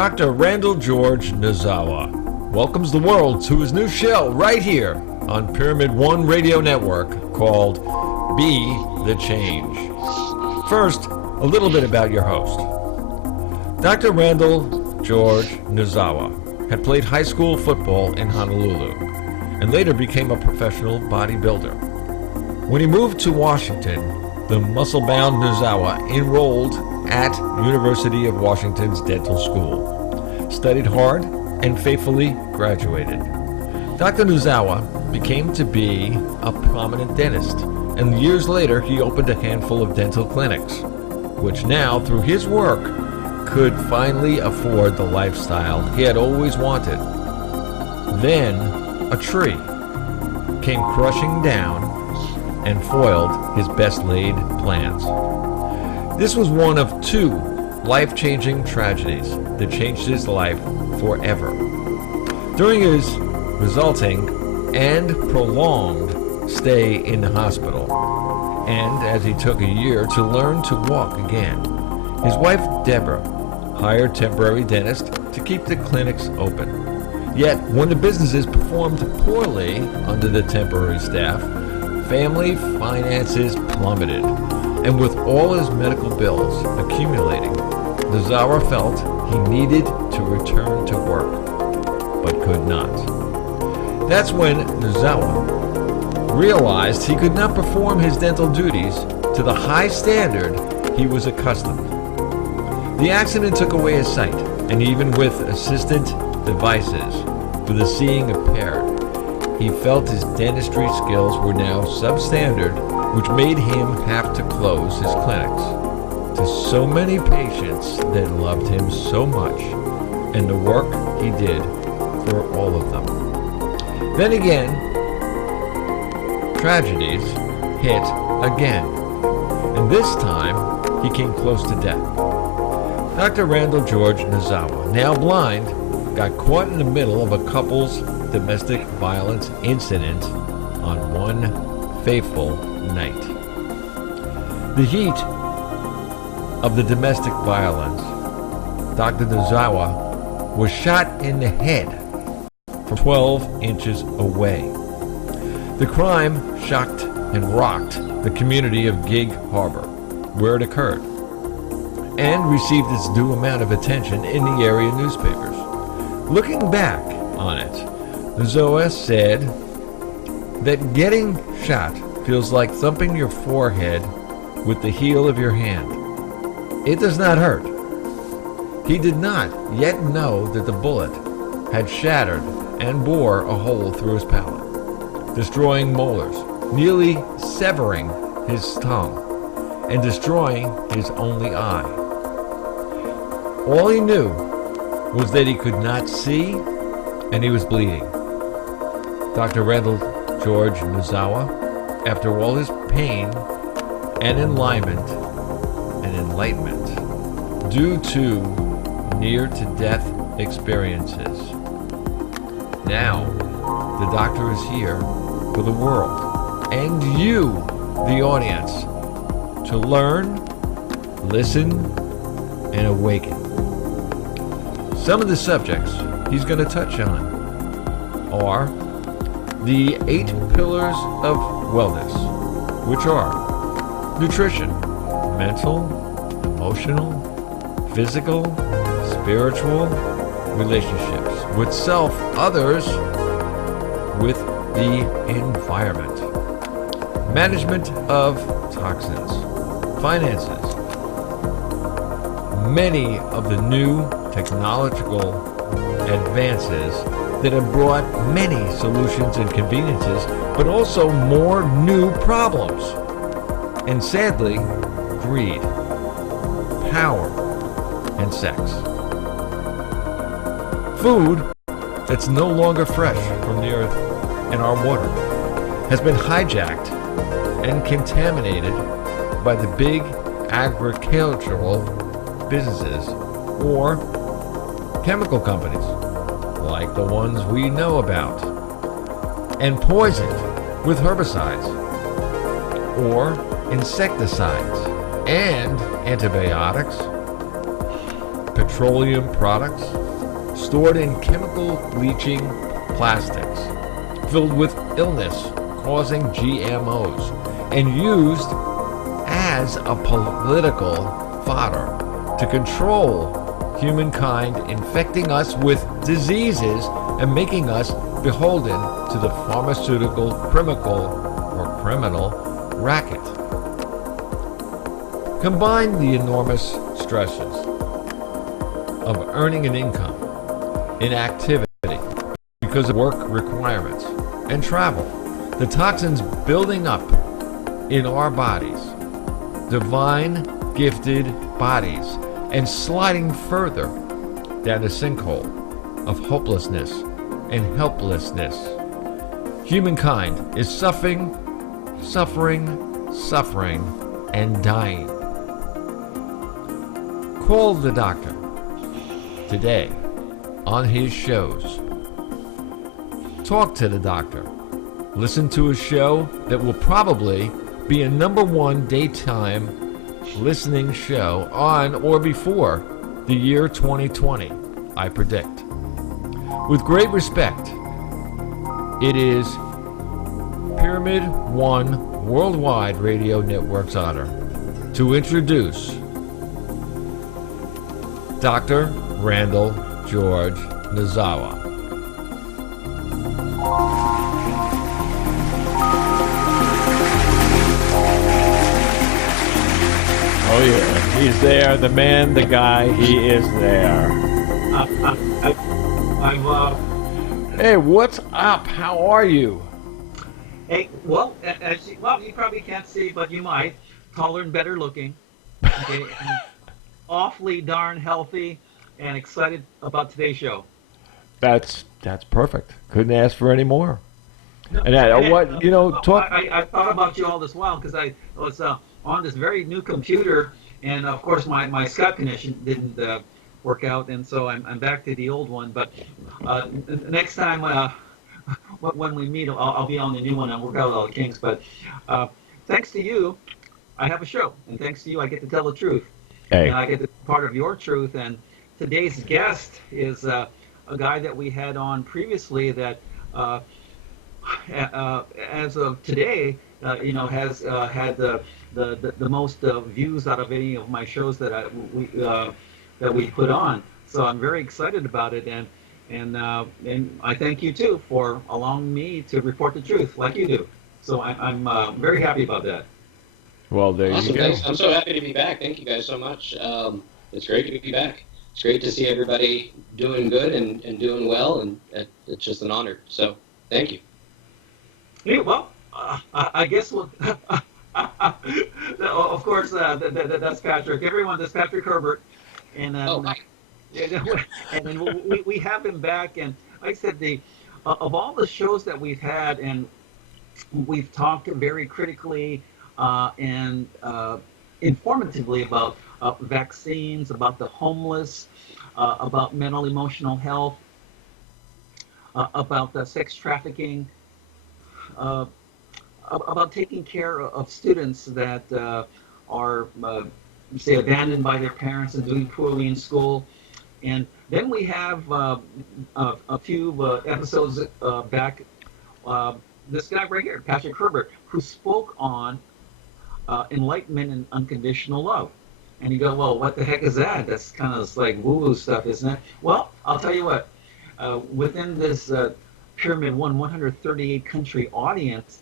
Dr. Randall George Nozawa welcomes the world to his new show right here on Pyramid One Radio Network called Be the Change. First, a little bit about your host. Dr. Randall George Nozawa had played high school football in Honolulu and later became a professional bodybuilder. When he moved to Washington, the muscle-bound Nozawa enrolled at University of Washington's dental school, studied hard, and faithfully graduated. Dr. Nozawa became to be a prominent dentist, and years later he opened a handful of dental clinics, which now, through his work, could finally afford the lifestyle he had always wanted. Then, a tree came crushing down and foiled his best-laid plans. This was one of two life-changing tragedies that changed his life forever. During his resulting and prolonged stay in the hospital, and as he took a year to learn to walk again, his wife Deborah hired temporary dentists to keep the clinics open. Yet, when the businesses performed poorly under the temporary staff, family finances plummeted, and with all his medical bills accumulating, Nozawa felt he needed to return to work, but could not. That's when Nozawa realized he could not perform his dental duties to the high standard he was accustomed. The accident took away his sight, and even with assistant devices for the seeing impaired, he felt his dentistry skills were now substandard, which made him have to close his clinics to so many patients that loved him so much and the work he did for all of them. Then again, tragedies hit again, and this time he came close to death. Dr. Randall George Nozawa, now blind, got caught in the middle of a couple's domestic violence incident on one fateful night. The heat of the domestic violence, Dr. Nozawa was shot in the head from 12 inches away. The crime shocked and rocked the community of Gig Harbor, where it occurred, and received its due amount of attention in the area newspapers. Looking back on it, Nozawa said that getting shot feels like thumping your forehead with the heel of your hand. It does not hurt. He did not yet know that the bullet had shattered and bore a hole through his palate, destroying molars, nearly severing his tongue, and destroying his only eye. All he knew was that he could not see, and he was bleeding. Dr. Randall George Nozawa, after all his pain and enlightenment due to near-to-death experiences, now the doctor is here for the world and you, the audience, to learn, listen, and awaken. Some of the subjects he's going to touch on are the 8 pillars of wellness, which are nutrition, mental, emotional, physical, spiritual, relationships with self, others, with the environment, management of toxins, finances, many of the new technological advances that have brought many solutions and conveniences, but also more new problems. And sadly, greed, power, and sex. Food that's no longer fresh from the earth and our water has been hijacked and contaminated by the big agricultural businesses or chemical companies like the ones we know about, and poisoned with herbicides or insecticides and antibiotics petroleum products stored in chemical bleaching plastics, filled with illness-causing GMOs, and used as a political fodder to control humankind, infecting us with diseases and making us beholden to the pharmaceutical criminal racket. Combine the enormous stresses of earning an income, inactivity because of work requirements, and travel, the toxins building up in our bodies, divine gifted bodies, and sliding further down the sinkhole of hopelessness and helplessness. Humankind is suffering, and dying. Call the doctor today on his shows. Talk to the doctor. Listen to a show that will probably be a #1 daytime listening show on or before the year 2020, I predict. With great respect, it is Pyramid One Worldwide Radio Network's honor to introduce Dr. Randall George Nozawa. Oh yeah, he's there, the man, the guy, he is there. Hey, what's up? How are you? Hey, well, you probably can't see, but you might. Taller and better looking. Okay, and awfully darn healthy and excited about today's show. That's perfect. Couldn't ask for any more. No, And I thought about you all this while because I was on this very new computer, and of course my Skype connection didn't work out, and so I'm back to the old one. But next time when we meet, I'll be on the new one and work out all the kinks. But thanks to you, I have a show, and thanks to you, I get to tell the truth. Hey. And I get to be part of your truth. And today's guest is a guy that we had on previously that, as of today, has had the most views out of any of my shows that we put on. So I'm very excited about it, and I thank you too for allowing me to report the truth like you do. So I'm very happy about that. Well, there Awesome, you go. thanks. I'm so happy to be back. Thank you guys so much. It's great to be back. It's great to see everybody doing good and doing well, and it's just an honor. So thank you. Yeah, well, I guess we'll. Of course, that's Patrick. Everyone, that's Patrick Herbert, and Hi. and then we have him back. And like I said, of all the shows that we've had, and we've talked very critically and informatively about vaccines, about the homeless, about mental emotional health, about sex trafficking. About taking care of students that are, say, abandoned by their parents and doing poorly in school. And then we have a few episodes back, this guy right here, Patrick Herbert, who spoke on enlightenment and unconditional love. And you go, well, what the heck is that? That's kind of like woo-woo stuff, isn't it? Well, I'll tell you what, within this Pyramid One 138 country audience,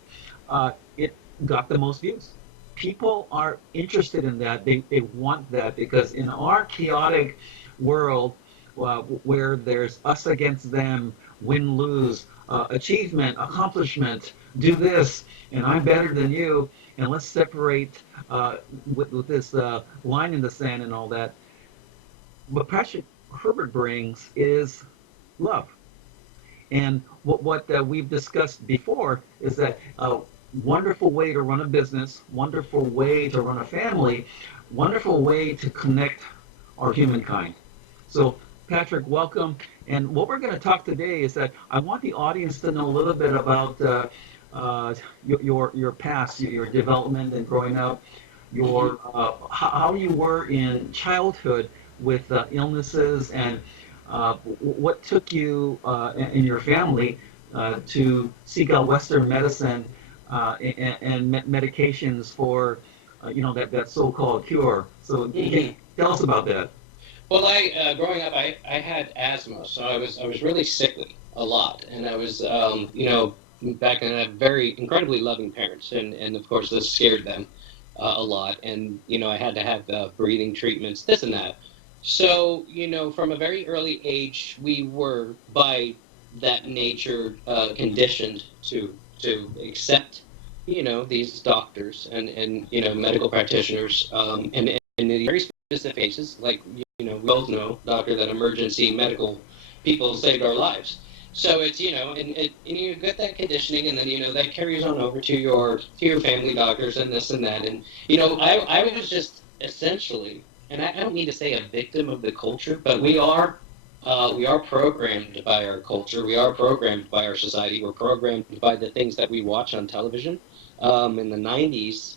it got the most views. People are interested in that. They want that because in our chaotic world where there's us against them, win-lose, achievement, accomplishment, do this, and I'm better than you, and let's separate with this line in the sand and all that. What Patrick Herbert brings is love. And what we've discussed before is that wonderful way to run a business, wonderful way to run a family, wonderful way to connect our humankind. So, Patrick, welcome. And what we're going to talk today is that I want the audience to know a little bit about your past, your development and growing up, your how you were in childhood with illnesses, and what took you and your family to seek out Western medicine and medications for that so-called cure. So tell us about that. Well, growing up, I had asthma, so I was really sickly a lot, and I was back then I had very incredibly loving parents, and of course this scared them a lot, and I had to have breathing treatments, this and that. So from a very early age, we were by that nature conditioned to accept these doctors and medical practitioners and in the very specific cases, like we both know, doctor, that emergency medical people saved our lives. So it's and you get that conditioning, and then that carries on over to your family doctors and this and that, and I was just essentially, and I don't mean to say a victim of the culture, but we are programmed by our culture. We are programmed by our society. We're programmed by the things that we watch on television. In the 90s,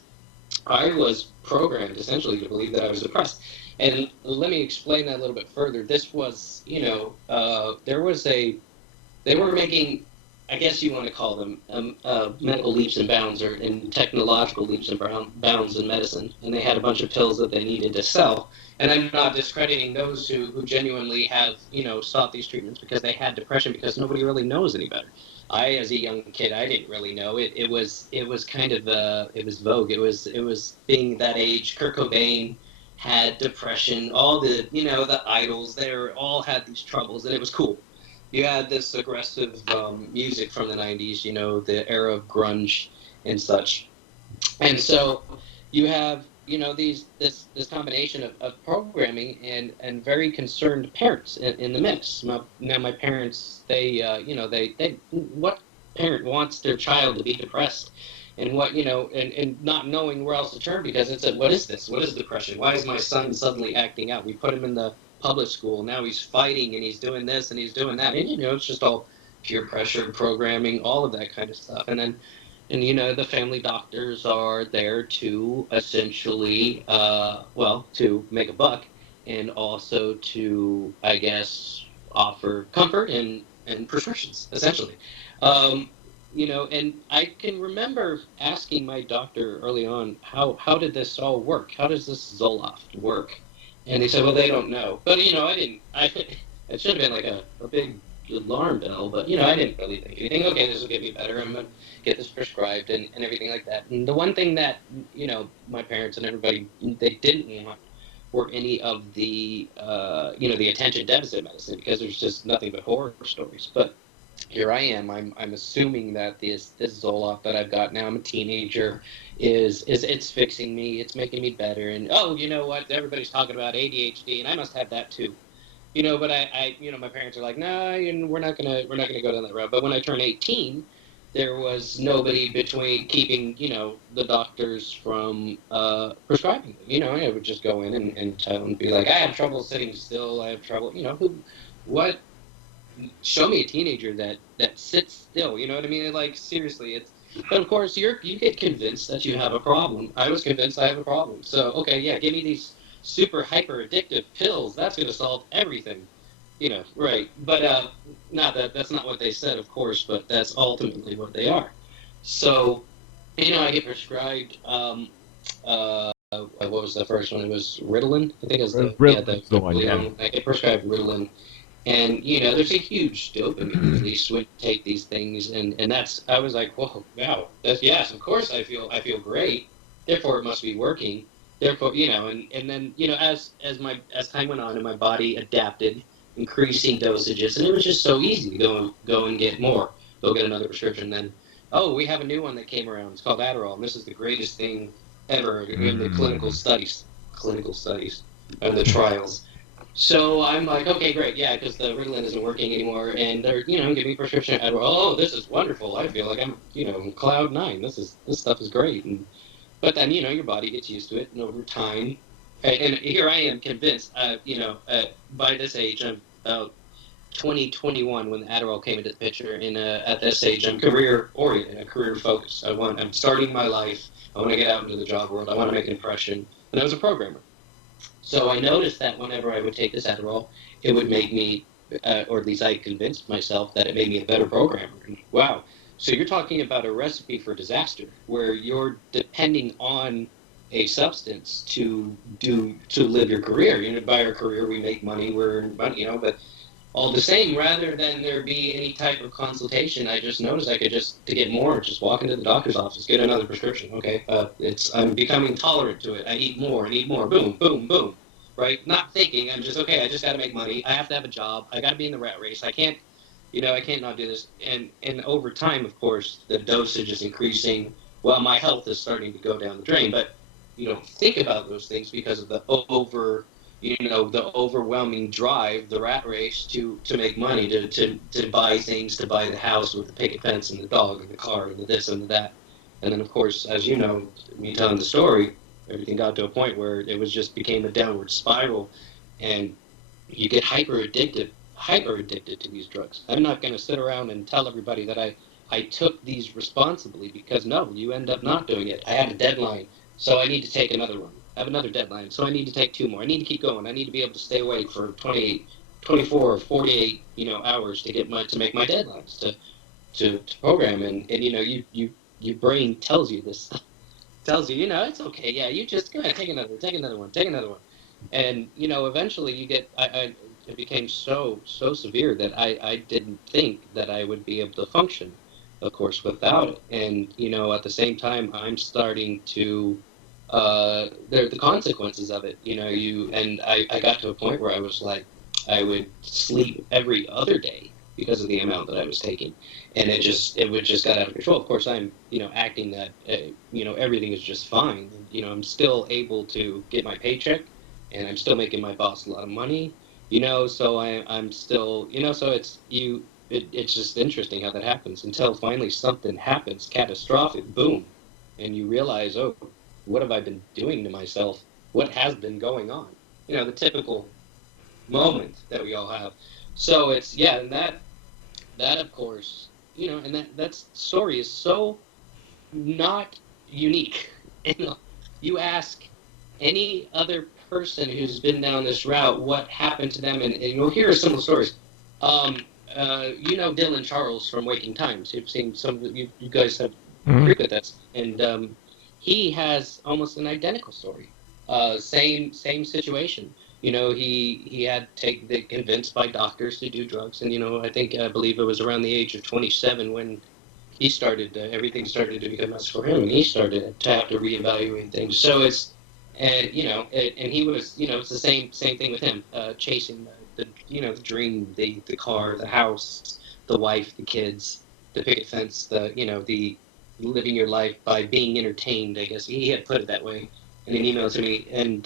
I was programmed essentially to believe that I was depressed. And let me explain that a little bit further. This was, they were making, I guess you want to call them, medical leaps and bounds, or in technological leaps and bounds in medicine. And they had a bunch of pills that they needed to sell. And I'm not discrediting those who genuinely have, sought these treatments because they had depression, because nobody really knows any better. I, as a young kid, I didn't really know. It was kind of it was vogue. It was being that age. Kurt Cobain had depression. All the the idols, they all had these troubles, and it was cool. You had this aggressive music from the 90s, the era of grunge and such. And so you have, this combination of programming and very concerned parents in the mix. Now my parents, they what parent wants their child to be depressed? And what, and not knowing where else to turn, because it's what is this? What is depression? Why is my son suddenly acting out? We put him in the public school. Now he's fighting and he's doing this and he's doing that. And, it's just all peer pressure, programming, all of that kind of stuff. And then, the family doctors are there to essentially, to make a buck, and also to, I guess, offer comfort and prescriptions, essentially. And I can remember asking my doctor early on, how did this all work? How does this Zoloft work? And they said, well, they don't know. But, it should have been like a big alarm bell, but, I didn't really think anything. Okay, this will get me better. I'm going to get this prescribed and everything like that. And the one thing that, my parents and everybody, they didn't want were any of the, the attention deficit medicine, because there's just nothing but horror stories. But here I am. I'm assuming that this Zoloft that I've got now, I'm a teenager, is it's fixing me. It's making me better. And oh, you know what? Everybody's talking about ADHD, and I must have that too. But I my parents are like, no, we're not gonna go down that road. But when I turned 18, there was nobody between keeping the doctors from prescribing them. I would just go in and tell them, be like, I have trouble sitting still. I have trouble. What? Show me a teenager that sits still. You know what I mean? Like, seriously, it's. But of course, you get convinced that you have a problem. I was convinced I have a problem. So okay, yeah, give me these super hyper addictive pills. That's going to solve everything. Right? But that's not what they said, of course. But that's ultimately what they are. So, I get prescribed. What was the first one? It was Ritalin. I think it was the one. Yeah. I get prescribed Ritalin. And, there's a huge dopamine release when you take these things. And that's, I was like, whoa, wow. Yes, of course I feel great. Therefore, it must be working. Therefore, and then, as time went on and my body adapted, increasing dosages. And it was just so easy to go and get more. Go get another prescription. Then, oh, we have a new one that came around. It's called Adderall. And this is the greatest thing ever in the clinical studies and the trials. So I'm like, okay, great, yeah, because the Ritalin isn't working anymore, and they're, giving me prescription Adderall. Oh, this is wonderful. I feel like I'm, in cloud nine. This stuff is great. But then, your body gets used to it, and over time, and here I am convinced, by this age, I'm about 2021 when Adderall came into the picture, and at this age, I'm career-oriented, career-focused. I'm starting my life. I want to get out into the job world. I want to make an impression. And I was a programmer. So I noticed that whenever I would take this Adderall, it would make me, or at least I convinced myself that it made me a better programmer. And wow. So you're talking about a recipe for disaster, where you're depending on a substance to live your career. By our career, we make money, we're money, but all the same, rather than there be any type of consultation, I just noticed I could to get more, just walk into the doctor's office, get another prescription. Okay, I'm becoming tolerant to it. I need more. Boom, boom, boom. Right? Not thinking. I'm just okay. I just got to make money. I have to have a job. I got to be in the rat race. I can't, I can't not do this. And over time, of course, the dosage is increasing. Well, my health is starting to go down the drain. But you don't think about those things because of the the overwhelming drive, the rat race to make money, to buy things, to buy the house with the picket fence and the dog and the car and the this and the that. And then, of course, as you know, me telling the story, everything got to a point where it became a downward spiral, and you get hyper addicted to these drugs. I'm not going to sit around and tell everybody that I took these responsibly, because no, you end up not doing it. I had a deadline, so I need to take another one. I have another deadline, so I need to take 2 more. I need to keep going. I need to be able to stay awake for 28, 24, or 48, hours to make my deadlines, to program. And your brain tells you this, tells you, it's okay. Yeah, you just go ahead, take another one. And eventually you get. It became so severe that I didn't think that I would be able to function, of course, without it. And at the same time, I'm starting to. There are the consequences of it, I got to a point where I was like, I would sleep every other day because of the amount that I was taking, and it would just got out of control. Of course, I'm, acting that, everything is just fine. I'm still able to get my paycheck, and I'm still making my boss a lot of money, so I'm still, so it's just interesting how that happens until finally something happens, catastrophic, boom, and you realize, oh, what have I been doing to myself? What has been going on? The typical moment that we all have. So it's, and that of course, and that story is so not unique. You ask any other person who's been down this route what happened to them, and you'll hear similar stories. Dylan Charles from Waking Times. You've seen some. You guys have frequent this, and he has almost an identical story. Same situation. He had been convinced by doctors to do drugs, and I believe it was around the age of 27 when he started. Everything started to become mess for him, and he started to have to reevaluate things. So it's, and he was, it's the same thing with him, chasing the dream, the car, the house, the wife, the kids, the picket fence, the living your life by being entertained, I guess he had put it that way in an email to me, and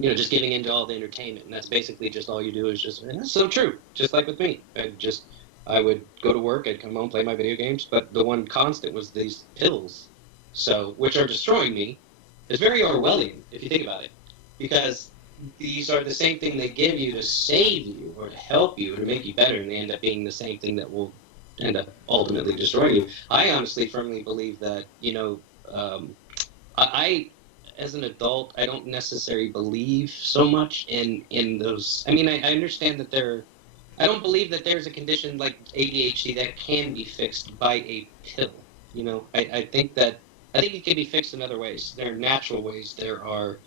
just giving into all the entertainment, and that's basically just all you do is just, and that's so true, just like with me. I would go to work, I'd come home, play my video games, but the one constant was these pills, which are destroying me. It's very Orwellian if you think about it, because these are the same thing they give you to save you or to help you or to make you better, and they end up being the same thing that will end up ultimately destroying you. I honestly firmly believe that, I as an adult, I don't necessarily believe so much in those. I mean, I understand that I don't believe that there's a condition like ADHD that can be fixed by a pill. I think it can be fixed in other ways. There are natural ways. There are,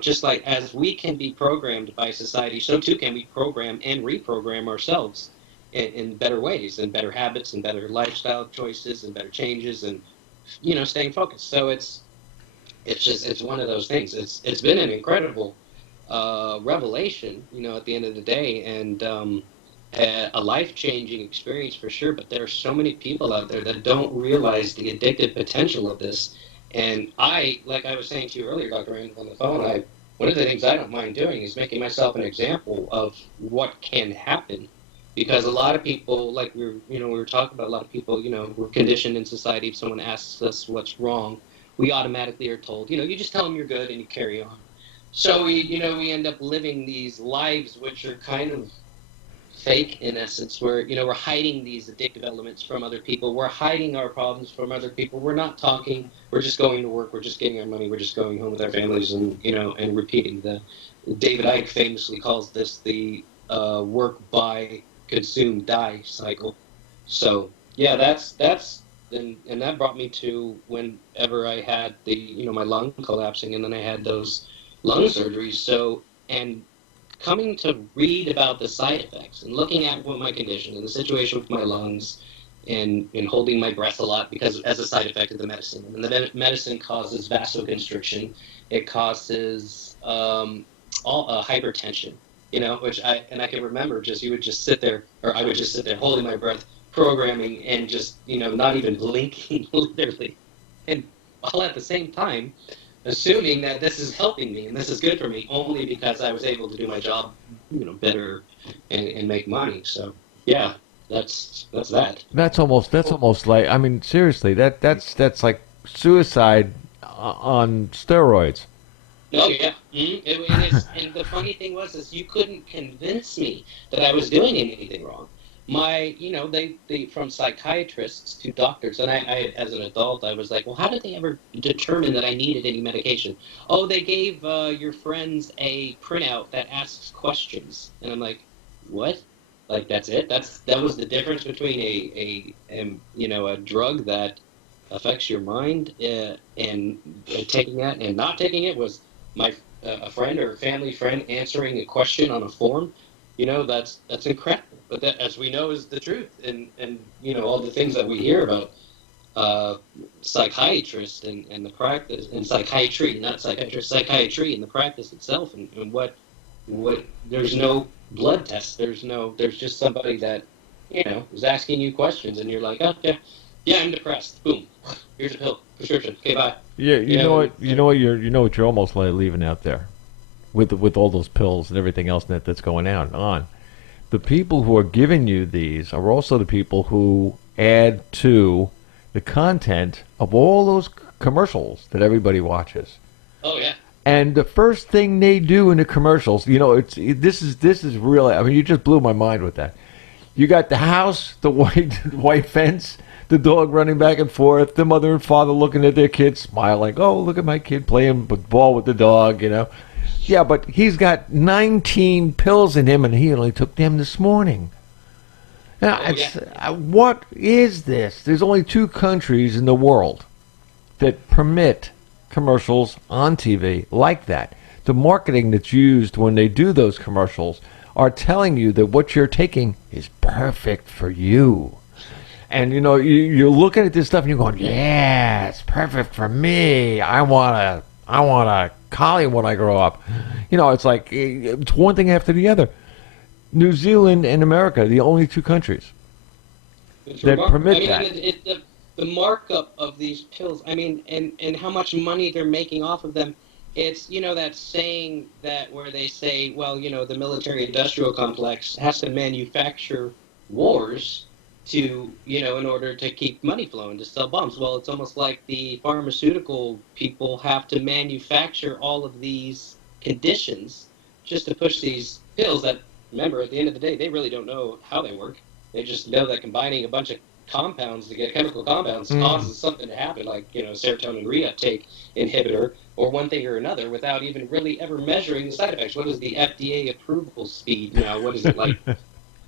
just like as we can be programmed by society, so too can we program and reprogram ourselves in better ways, and better habits, and better lifestyle choices, and better changes, and staying focused. So it's one of those things. It's been an incredible revelation, at the end of the day, and a life-changing experience for sure. But there are so many people out there that don't realize the addictive potential of this. And like I was saying to you earlier, Dr. Randall, on the phone, one of the things I don't mind doing is making myself an example of what can happen. Because a lot of people, like we were talking about, a lot of people, we're conditioned in society. If someone asks us what's wrong, we automatically are told, you just tell them you're good and you carry on. So we end up living these lives which are kind of fake in essence. We're hiding these addictive elements from other people. We're hiding our problems from other people. We're not talking. We're just going to work. We're just getting our money. We're just going home with our families and repeating the David Icke famously calls this the work, buy, consume, die cycle. So yeah, that's and that brought me to whenever I had my lung collapsing, and then I had those lung surgeries. So, and coming to read about the side effects and looking at what my condition and the situation with my lungs, and holding my breath a lot because as a side effect of the medicine. And the medicine causes vasoconstriction. It causes hypertension. Which I can remember you would just sit there, or I would just sit there holding my breath, programming, and just not even blinking literally, and all at the same time assuming that this is helping me and this is good for me only because I was able to do my job better and make money. So yeah, that's that. That's almost like, I mean, seriously, that's like suicide on steroids. Oh yeah, and the funny thing was you couldn't convince me that I was doing anything wrong. They from psychiatrists to doctors, and I as an adult, I was like, well, how did they ever determine that I needed any medication? Oh, they gave your friends a printout that asks questions, and I'm like, what? Like that's it? That was the difference between a drug that affects your mind and taking that and not taking it was my a friend or a family friend answering a question on a form. That's incredible. But that, as we know, is the truth. And all the things that we hear about psychiatrists and the practice, and psychiatry, not psychiatrists, psychiatry and the practice itself, and what there's no blood test. There's just somebody that, is asking you questions, and you're like, oh, yeah, I'm depressed. Boom. Here's a pill. Prescription. Okay, bye. Yeah, you know what you're almost like leaving out there with all those pills and everything else that's going on. The people who are giving you these are also the people who add to the content of all those commercials that everybody watches. Oh yeah. And the first thing they do in the commercials, this is really, I mean, you just blew my mind with that. You got the house, the white fence, the dog running back and forth, the mother and father looking at their kid, smiling. Oh, look at my kid playing ball with the dog, Yeah, but he's got 19 pills in him, and he only took them this morning. Now, what is this? There's only 2 countries in the world that permit commercials on TV like that. The marketing that's used when they do those commercials are telling you that what you're taking is perfect for you. And, you're looking at this stuff and you're going, yeah, it's perfect for me. I want a collie when I grow up. It's like, it's one thing after the other. New Zealand and America are the only 2 countries that permit that. The markup of these pills, and how much money they're making off of them. It's, that saying that where they say, well, the military-industrial complex has to manufacture wars to, in order to keep money flowing, to sell bombs. Well, it's almost like the pharmaceutical people have to manufacture all of these conditions just to push these pills that, remember, at the end of the day, they really don't know how they work. They just know that combining a bunch of compounds to get chemical compounds causes something to happen, like, serotonin reuptake inhibitor or one thing or another, without even really ever measuring the side effects. What is the FDA approval speed now? What is it, like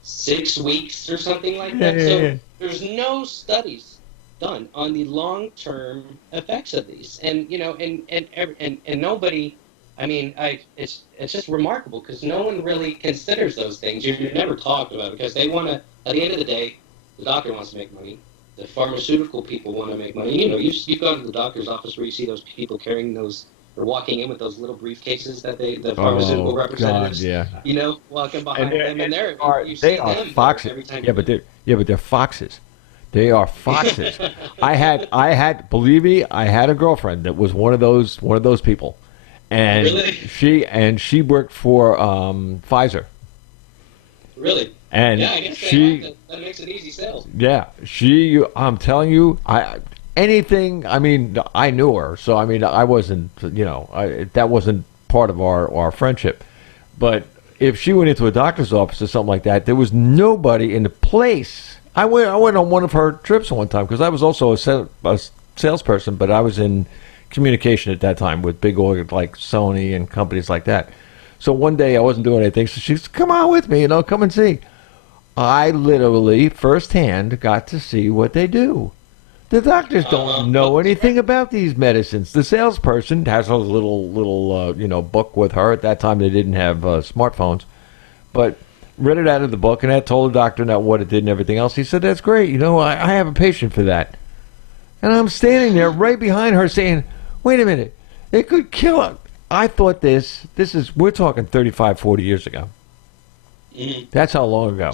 6 weeks or something like that? So there's no studies done on the long-term effects of these, and and nobody. It's just remarkable because no one really considers those things. You're never talked about because they want to. At the end of the day, the doctor wants to make money. The pharmaceutical people want to make money. You go to the doctor's office where you see those people carrying those, or walking in with those little briefcases that the pharmaceutical representatives, walking behind them, and they are foxes. Every time but they're foxes. They are foxes. I had, believe me, I had a girlfriend that was one of those people, and really? she worked for Pfizer. Really? And I guess that makes it easy sales. Yeah, I'm telling you, anything. I knew her, so I wasn't, that wasn't part of our friendship. But if she went into a doctor's office or something like that, there was nobody in the place. I went on one of her trips one time because I was also a salesperson, but I was in communication at that time with big org like Sony and companies like that. So one day I wasn't doing anything, so she said, "Come on with me, come and see." I literally firsthand got to see what they do. The doctors don't know anything about these medicines. The salesperson has a little book with her. At that time, they didn't have smartphones, but read it out of the book, and that told the doctor what it did and everything else. He said, "That's great. I have a patient for that." And I'm standing there right behind her saying, "Wait a minute. It could kill her." I thought we're talking 35, 40 years ago. Mm-hmm. That's how long ago.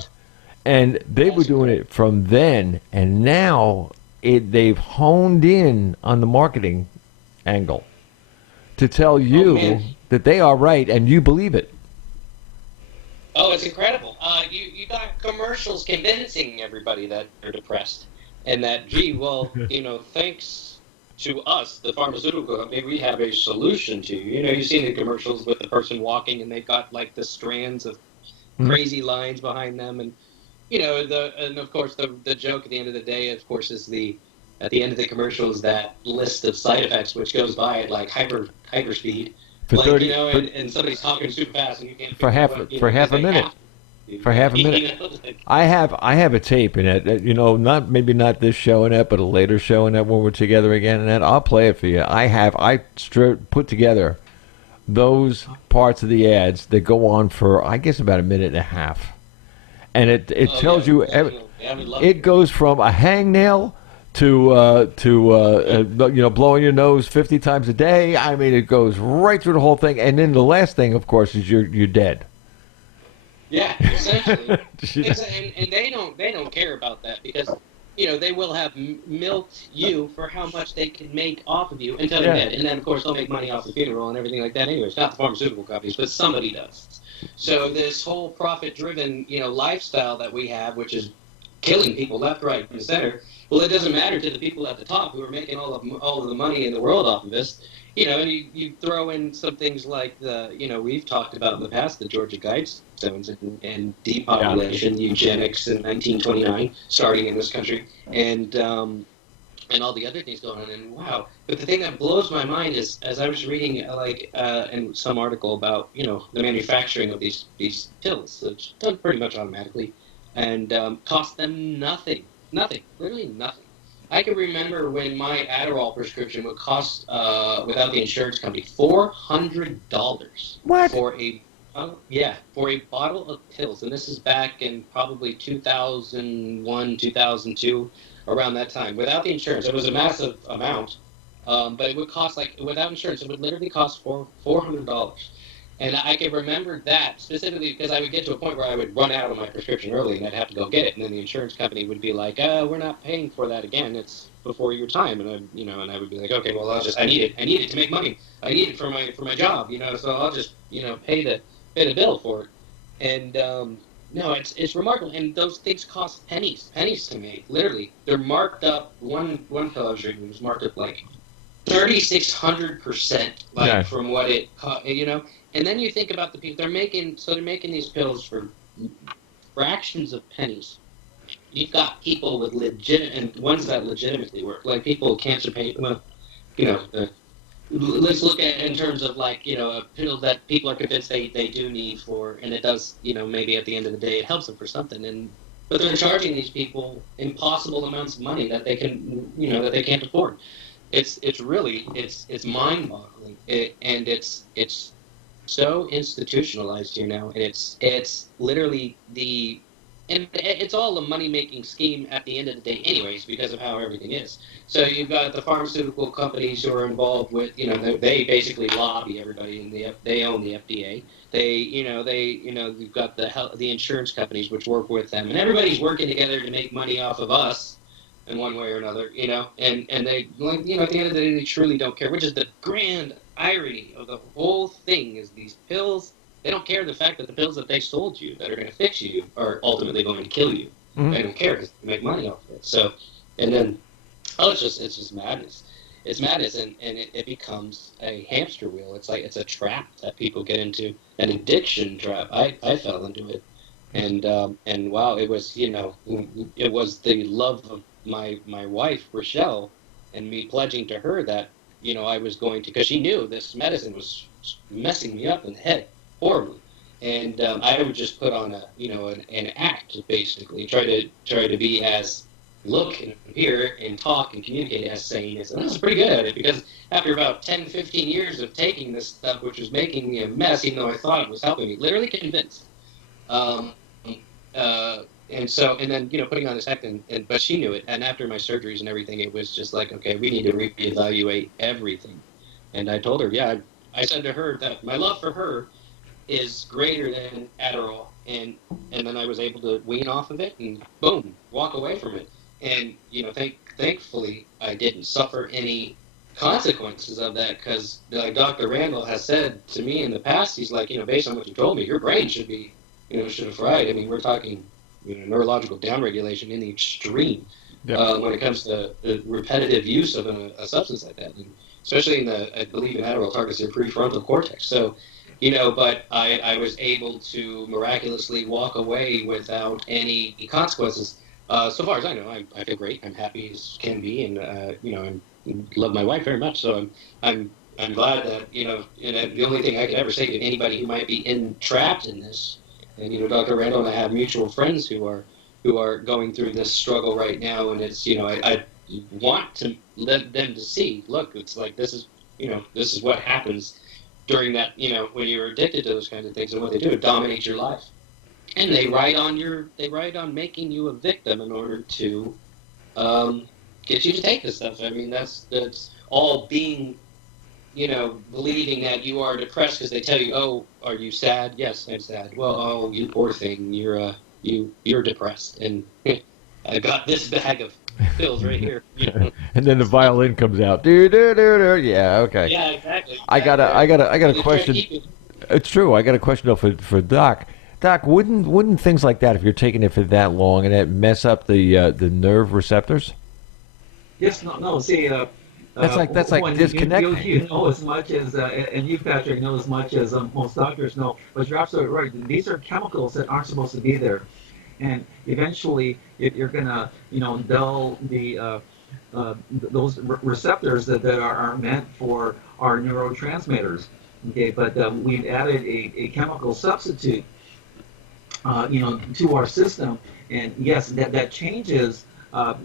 And they were doing it from then, and now they've honed in on the marketing angle to tell you that they are right, and you believe it. Oh, it's incredible. You got commercials convincing everybody that they're depressed, and that, thanks to us, the pharmaceutical company, we have a solution to you. You've seen the commercials with the person walking, and they've got like the strands of crazy lines behind them, and and of course the joke at the end of the day, of course, is at the end of the commercial is that list of side effects which goes by at like hyper speed, for like 30, and somebody's talking super fast and you can't for half a minute. For half a minute. I have a tape in it. Not this show in it, but a later show in it when we're together again. And I'll play it for you. I put together those parts of the ads that go on for I guess about a minute and a half, and it tells you it goes from a hangnail to blowing your nose 50 times a day. I mean, it goes right through the whole thing. And then the last thing, of course, is you're dead. Yeah, essentially. And they don't care about that because they will have milked you for how much they can make off of you until you're dead, and then of course they'll make money off the funeral and everything like that. Anyways, not the pharmaceutical companies, but somebody does. So this whole profit-driven lifestyle that we have, which is killing people left, right, and center. Well, it doesn't matter to the people at the top who are making all of the money in the world off of this. You throw in some things like we've talked about in the past, the Georgia Guidestones and depopulation, eugenics in 1929, starting in this country, and all the other things going on. And wow! But the thing that blows my mind is, as I was reading in some article about the manufacturing of these pills, it's done pretty much automatically, and cost them nothing, literally nothing. I can remember when my Adderall prescription would cost, without the insurance company, $400. What? For a bottle of pills, and this is back in probably 2001, 2002, around that time. Without the insurance, it was a massive amount, but it would cost without insurance, it would literally cost $400. And I can remember that specifically because I would get to a point where I would run out of my prescription early and I'd have to go get it. And then the insurance company would be like, we're not paying for that again. It's before your time. And I would be like, okay, well, I need it to make money. I need it for my job, so I'll just, pay the bill for it. And, no, it's remarkable. And those things cost pennies to make, literally. They're marked up. One pill I was drinking was marked up like 3,600%, from what it cost, And then you think about the people they're making these pills for fractions of pennies. You've got people with and ones that legitimately work, like people with cancer pain. Well, let's look at in terms of a pill that people are convinced they do need for, and it does, maybe at the end of the day it helps them for something. But they're charging these people impossible amounts of money that they can, that they can't afford. It's really mind-boggling, and it's so institutionalized here now, and it's literally and it's all a money-making scheme at the end of the day anyways, because of how everything is. So you've got the pharmaceutical companies who are involved with, they basically lobby everybody, and they own the FDA. You've got the insurance companies which work with them, and everybody's working together to make money off of us in one way or another, and they, at the end of the day, they truly don't care, which is the grand irony of the whole thing is these pills, they don't care the fact that the pills that they sold you that are going to fix you are ultimately going to kill you. Mm-hmm. They don't care because they make money off of it. So, and then, it's just madness. it's madness, and it becomes a hamster wheel. It's like it's a trap that people get into, an addiction trap. I fell into it, and wow, it was, it was the love of my wife Rochelle, and me pledging to her that, I was going to, because she knew this medicine was messing me up in the head horribly, and I would just put on an act, basically try to be as look and appear and talk and communicate as sane as, and I was pretty good at it, because after about 10, 15 years of taking this stuff, which was making me a mess, even though I thought it was helping me, literally convinced. Um, and then, putting on this act, but she knew it. And after my surgeries and everything, it was just like, okay, we need to reevaluate everything. And I told her, yeah, I said to her that my love for her is greater than Adderall. And then I was able to wean off of it and boom, walk away from it. And, thankfully, I didn't suffer any consequences of that, because like Dr. Randall has said to me in the past, he's like, based on what you told me, your brain should have fried. I mean, we're talking, neurological downregulation in the extreme, when it comes to the repetitive use of a substance like that, and especially I believe in Adderall targets your prefrontal cortex. So, but I was able to miraculously walk away without any consequences. So far as I know, I feel great. I'm happy as can be, and I love my wife very much. So I'm glad that the only thing I could ever say to anybody who might be entrapped in this, and Dr. Randall and I have mutual friends who are going through this struggle right now, and it's I want to let them to see, look, it's like this is what happens during that when you're addicted to those kinds of things, and what they do, it dominates your life. And they ride on making you a victim in order to get you to take this stuff. I mean, that's all being, believing that you are depressed because they tell you, oh, are you sad? Yes, I'm sad. Well, oh, you poor thing, you're depressed, and I got this bag of pills right here. And then the violin comes out. Do, do, do, do. Yeah, okay. Yeah, exactly. I got a question. It's true. I got a question though for Doc. Doc, wouldn't things like that, if you're taking it for that long, and it mess up the nerve receptors? Yes, no. See, that's like disconnecting. You know as much as, and you, Patrick, know as much as most doctors know. But you're absolutely right. These are chemicals that aren't supposed to be there, and eventually you're gonna, dull the those receptors that are meant for our neurotransmitters. Okay, but we've added a chemical substitute, to our system, and yes, that changes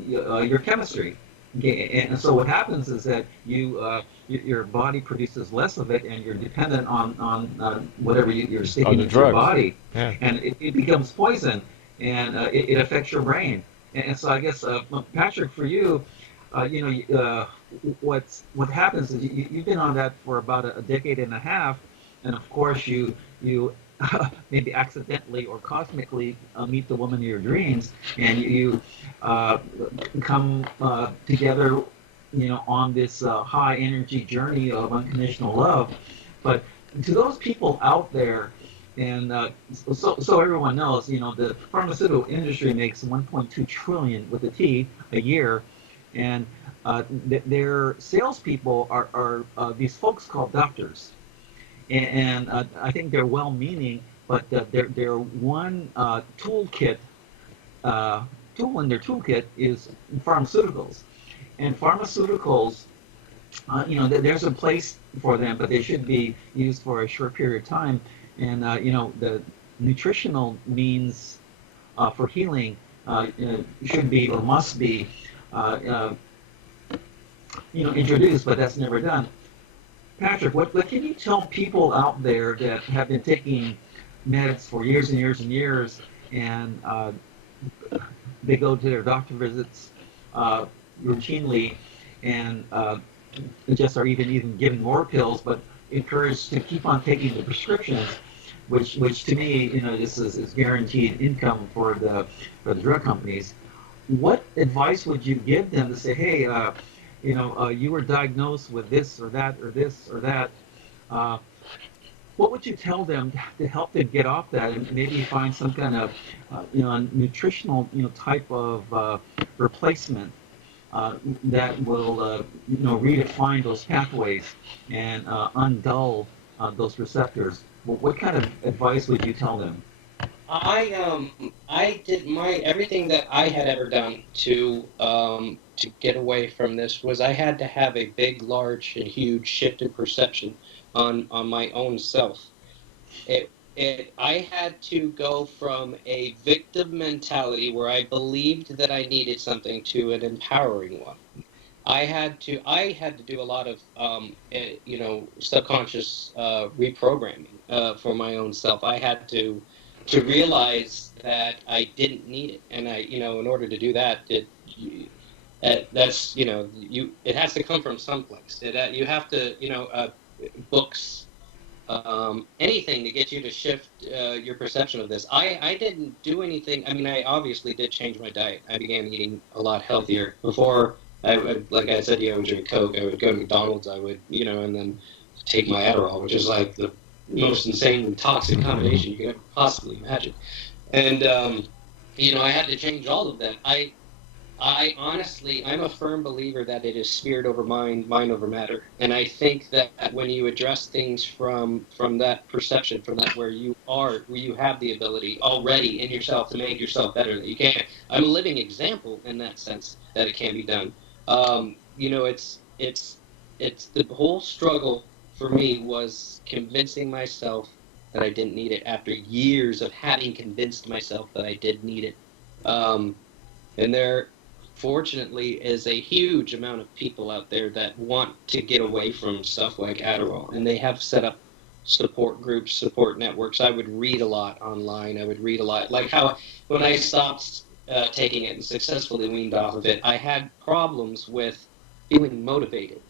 your chemistry. Okay, and so what happens is that your body produces less of it, and you're dependent on whatever you're sticking into your body, and it becomes poison, and it affects your brain. And so I guess, Patrick, for you, what happens is you've been on that for about a decade and a half, and of course you maybe accidentally or cosmically meet the woman of your dreams, and you come together, on this high energy journey of unconditional love. But to those people out there, and so everyone knows, the pharmaceutical industry makes 1.2 trillion with a T a year, and their salespeople are these folks called doctors. And I think they're well-meaning, but their one tool in their toolkit is pharmaceuticals. And pharmaceuticals, there's a place for them, but they should be used for a short period of time. And the nutritional means for healing should be or must be introduced, but that's never done. Patrick, what can you tell people out there that have been taking meds for years and years and years, and they go to their doctor visits routinely, and just are even given more pills, but encouraged to keep on taking the prescriptions, which to me, this is guaranteed income for the drug companies. What advice would you give them to say, hey, you were diagnosed with this or that or this or that? What would you tell them to help them get off that, and maybe find some kind of nutritional type of replacement that will redefine those pathways and undull those receptors. What kind of advice would you tell them? I did my everything that I had ever done to get away from this was I had to have a big, large, and huge shift in perception on my own self. I had to go from a victim mentality where I believed that I needed something to an empowering one. I had to do a lot of subconscious reprogramming for my own self. I had to realize that I didn't need it, and in order to do that, that's it has to come from someplace. You have to books, anything to get you to shift your perception of this. I didn't do anything. I mean, I obviously did change my diet. I began eating a lot healthier. Before, like I said, I would drink Coke. I would go to McDonald's. I would, and then take my Adderall, which is like the most insane toxic combination you could ever possibly imagine. And, I had to change all of that. I honestly, I'm a firm believer that it is spirit over mind, mind over matter, and I think that when you address things from that perception, from that where you have the ability already in yourself to make yourself better. That you can. I'm a living example in that sense that it can be done. It's the whole struggle for me was convincing myself that I didn't need it after years of having convinced myself that I did need it. And there, fortunately, is a huge amount of people out there that want to get away from stuff like Adderall, and they have set up support groups, support networks. I would read a lot online. I would read a lot. Like how when I stopped taking it and successfully weaned off of it, I had problems with feeling motivated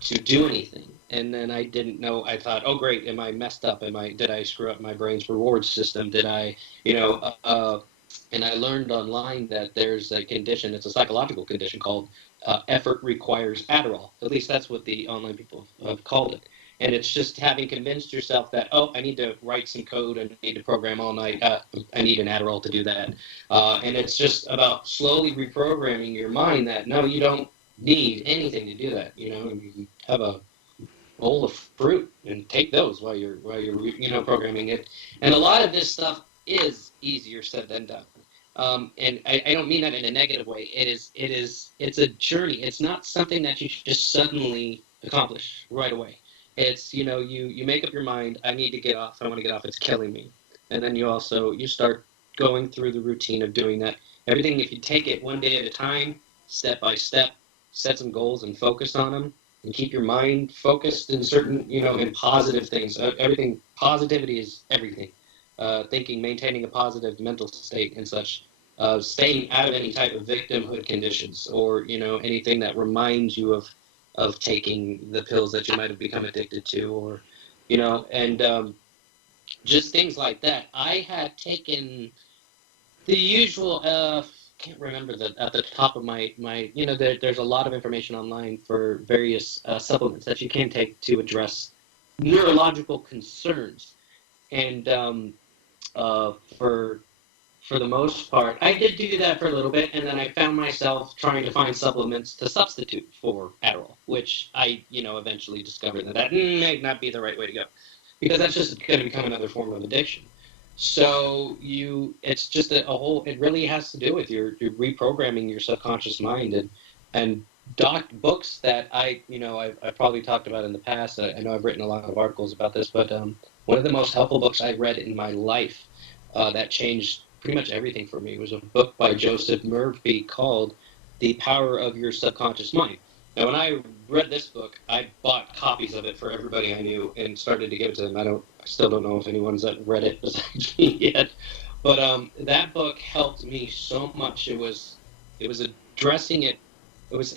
to do anything. And then I didn't know. I thought, oh great, am I messed up? Did I screw up my brain's reward system? Did I, and I learned online that there's a condition, it's a psychological condition called effort requires Adderall. At least that's what the online people have called it. And it's just having convinced yourself that, oh, I need to write some code and I need to program all night. I need an Adderall to do that. And it's just about slowly reprogramming your mind that, no, you don't need anything to do that. You can have a bowl of fruit and take those while you're programming it. And a lot of this stuff is easier said than done. And I don't mean that in a negative way. It's a journey. It's not something that you just suddenly accomplish right away. It's, you make up your mind, I need to get off, I want to get off, it's killing me. And then you start going through the routine of doing that. Everything, if you take it one day at a time, step by step, set some goals and focus on them, and keep your mind focused in certain, in positive things. Everything, positivity is everything. Thinking, maintaining a positive mental state and such, staying out of any type of victimhood conditions or, anything that reminds you of taking the pills that you might have become addicted to or, and just things like that. I had taken the usual, can't remember at the top of my there's a lot of information online for various supplements that you can take to address neurological concerns. And for the most part, I did do that for a little bit, and then I found myself trying to find supplements to substitute for Adderall, which I, eventually discovered that might not be the right way to go, because that's just going to become another form of addiction. So it's just a whole. It really has to do with your reprogramming your subconscious mind and books that I've probably talked about in the past. I know I've written a lot of articles about this, but one of the most helpful books I read in my life that changed pretty much everything for me was a book by Joseph Murphy called The Power of Your Subconscious Mind. Now, when I read this book, I bought copies of it for everybody I knew and started to give it to them. I still don't know if anyone's read it besides me yet, but that book helped me so much. It was addressing it. It was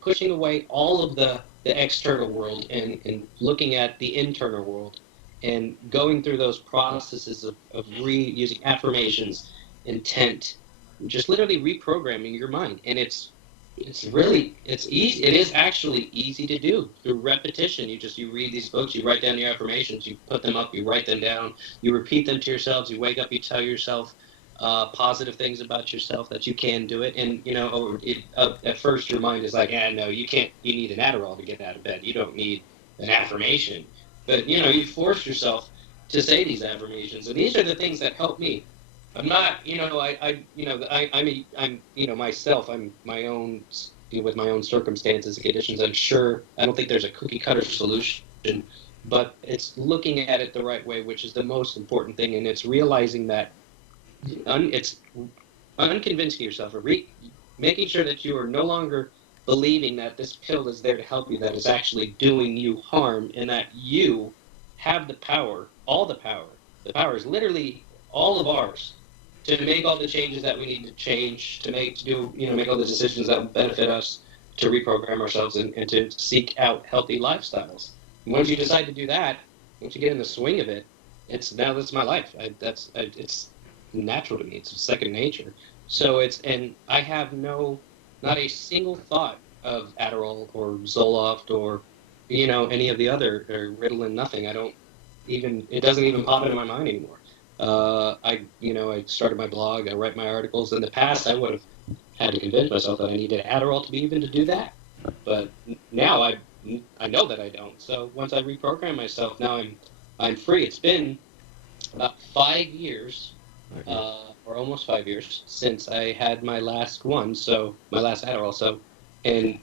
pushing away all of the external world and looking at the internal world and going through those processes of using affirmations, intent, just literally reprogramming your mind. And it's easy. It is actually easy to do through repetition. You read these books, you write down your affirmations, you put them up, you write them down, you repeat them to yourselves, you wake up, you tell yourself, positive things about yourself, that you can do it. And, at first your mind is like, no, you can't, you need an Adderall to get out of bed. You don't need an affirmation. But, you force yourself to say these affirmations. And these are the things that help me. I'm not, I'm myself, I'm my own, with my own circumstances and conditions. I'm sure, I don't think there's a cookie cutter solution, but it's looking at it the right way, which is the most important thing. And it's realizing that it's unconvincing yourself, or making sure that you are no longer believing that this pill is there to help you, that it's actually doing you harm, and that you have the power, all the power. The power is literally all of ours to make all the changes that we need to change, to make all the decisions that will benefit us, to reprogram ourselves, and to seek out healthy lifestyles. And once you decide to do that, once you get in the swing of it, that's my life. It's natural to me. It's second nature. So and I have not a single thought of Adderall or Zoloft or, any of the other, or Ritalin, nothing. It doesn't even pop into my mind anymore. I started my blog, I write my articles. In the past, I would have had to convince myself that I needed Adderall to do that. But now I know that I don't. So once I reprogram myself, now I'm free. It's been about 5 years, or almost 5 years, since I had my last one, so my last Adderall. So, and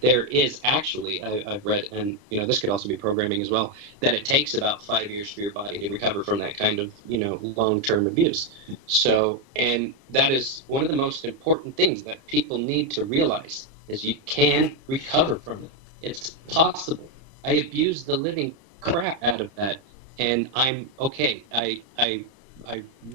there is actually, I've read, and this could also be programming as well, that it takes about 5 years for your body to recover from that kind of long-term abuse. So, and that is one of the most important things that people need to realize, is you can recover from it. It's possible. I abused the living crap out of that, and I'm okay. I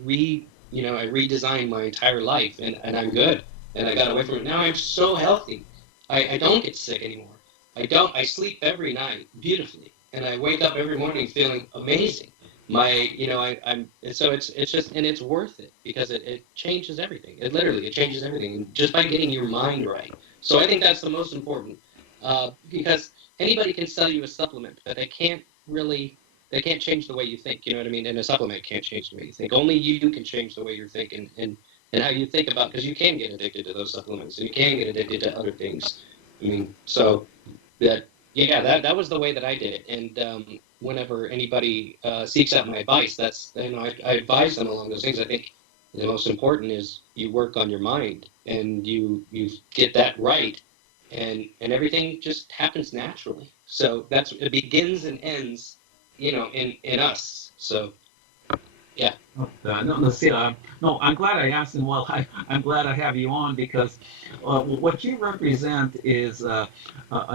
redesigned my entire life, and I'm good, and I got away from it. Now I'm so healthy. I don't get sick anymore. I sleep every night beautifully, and I wake up every morning feeling amazing. So it's just, and it's worth it, because it changes everything. It changes everything just by getting your mind right. So I think that's the most important, because anybody can sell you a supplement, but they can't change the way you think. You know what I mean? And a supplement can't change the way you think. Only you can change the way you're thinking, and how you think about, because you can get addicted to those supplements, and you can get addicted to other things. I mean, so that was the way that I did it. And whenever anybody seeks out my advice, that's, I advise them along those things. I think the most important is you work on your mind, and you get that right, and everything just happens naturally. So it begins and ends, in us. So, yeah. No, I'm glad I asked, and I'm glad I have you on, because what you represent is a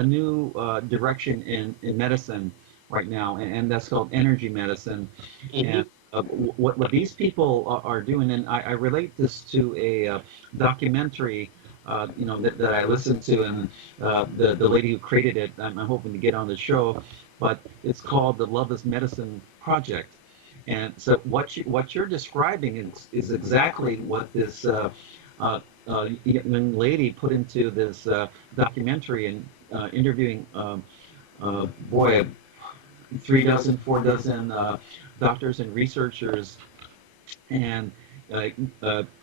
new direction in medicine right now, and that's called energy medicine. Mm-hmm. And what these people are doing, and I relate this to a documentary that I listened to, and the lady who created it, I'm hoping to get on the show, but it's called the Love is Medicine Project. And so what you're describing is exactly what this young lady put into this documentary, and interviewing 4 dozen doctors and researchers, and